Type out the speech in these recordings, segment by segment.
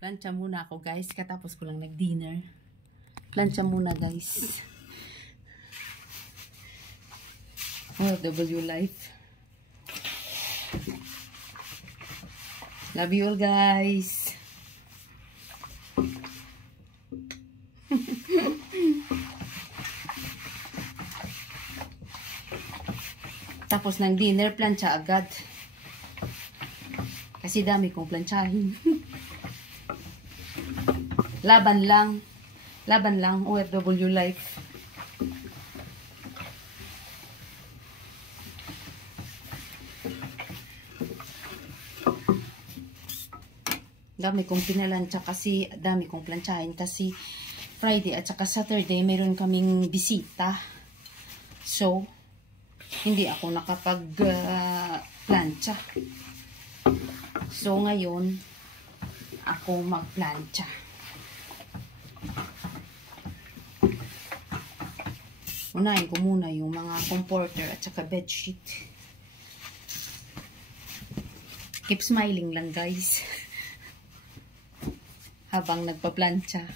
Plancha muna ako guys, katapos ko lang nag-dinner. Plancha muna guys. OFW life. Love you all guys. Tapos ng dinner, plancha agad. Kasi dami kong planchahin. Laban lang, OFW life. Dami kong pinalansya kasi, dami kong planchahin kasi Friday at saka Saturday meron kaming bisita. So, hindi ako nakapag-plancha. So, ngayon, ako mag-plancha. Unahin ko muna yung mga comforter at saka bedsheet. Keep smiling lang guys. Habang nagpa-plancha.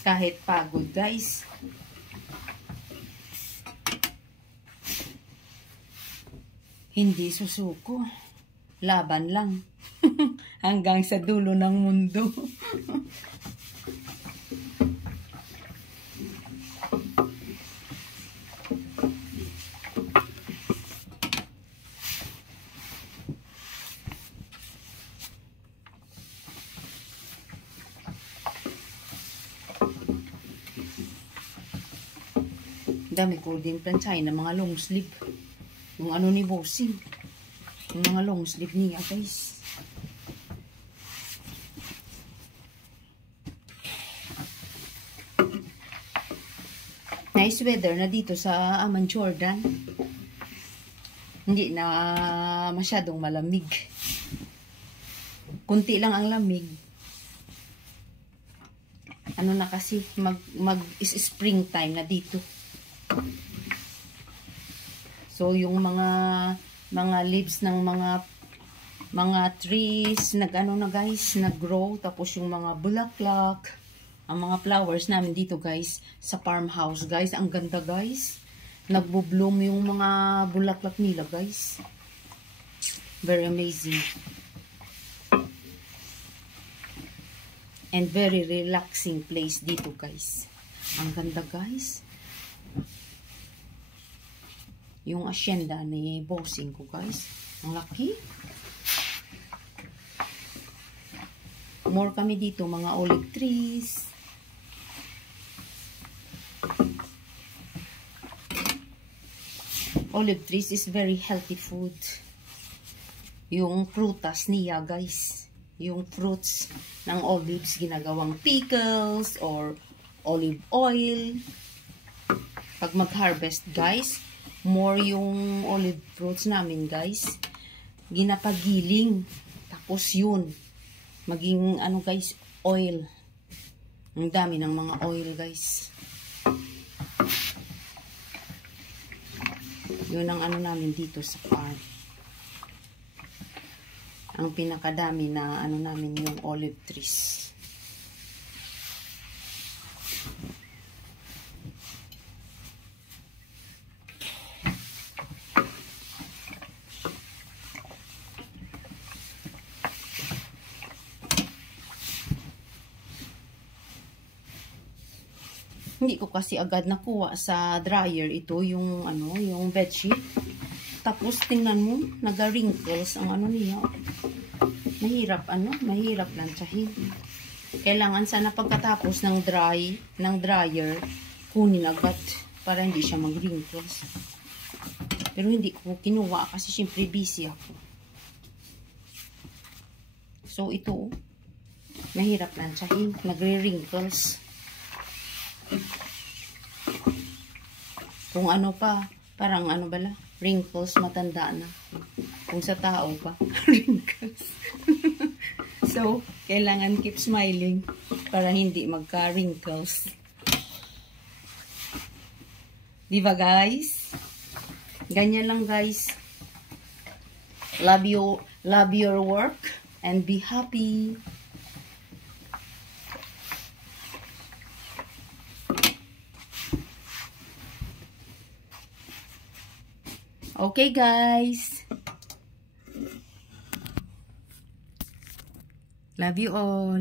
Kahit pagod guys. Hindi susuko. Laban lang. Hanggang sa dulo ng mundo. Dami ko din planchahin ng mga long sleeve. Yung ano ni Bossing. Yung mga long sleeve niya guys. Nice weather na dito sa Amman, Jordan. Hindi na masyadong malamig. Kunti lang ang lamig. Ano na kasi mag-springtime na dito. So yung mga leaves ng mga trees nag-ano na guys, nag-grow, tapos yung mga bulaklak, ang mga flowers namin dito guys sa farmhouse guys, ang ganda guys. Nagbo-bloom yung mga bulaklak nila guys. Very amazing. And very relaxing place dito guys. Ang ganda guys. Yung asyenda ni Bossing ko guys. Ang laki. More kami dito, mga olive trees. Olive trees is very healthy food. Yung prutas niya guys. Yung fruits ng olives ginagawang pickles or olive oil. Pag mag-harvest guys, more yung olive fruits namin guys, ginapagiling. Tapos yun, maging ano guys, oil. Ang dami ng mga oil guys. Yun ang ano namin dito sa farm. Ang pinakadami na ano namin yung olive trees. Hindi ko kasi agad nakuha sa dryer ito yung ano, yung bedsheet. Tapos tingnan mo, naga-wrinkles ang ano niya. Mahirap lantsahin. Kailangan sana pagkatapos ng dryer, kunin agad para hindi siya mag-wrinkles. Pero hindi ko kinuha kasi syempre busy ako. So ito, mahirap lantsahin, nagre-wrinkles. Kung ano pa, parang ano bala, wrinkles, matanda na. Kung sa tao pa, wrinkles. So, Kailangan keep smiling para hindi magka-wrinkles. Diba guys? Ganyan lang guys. Love your work and be happy. Okay guys. Love you all.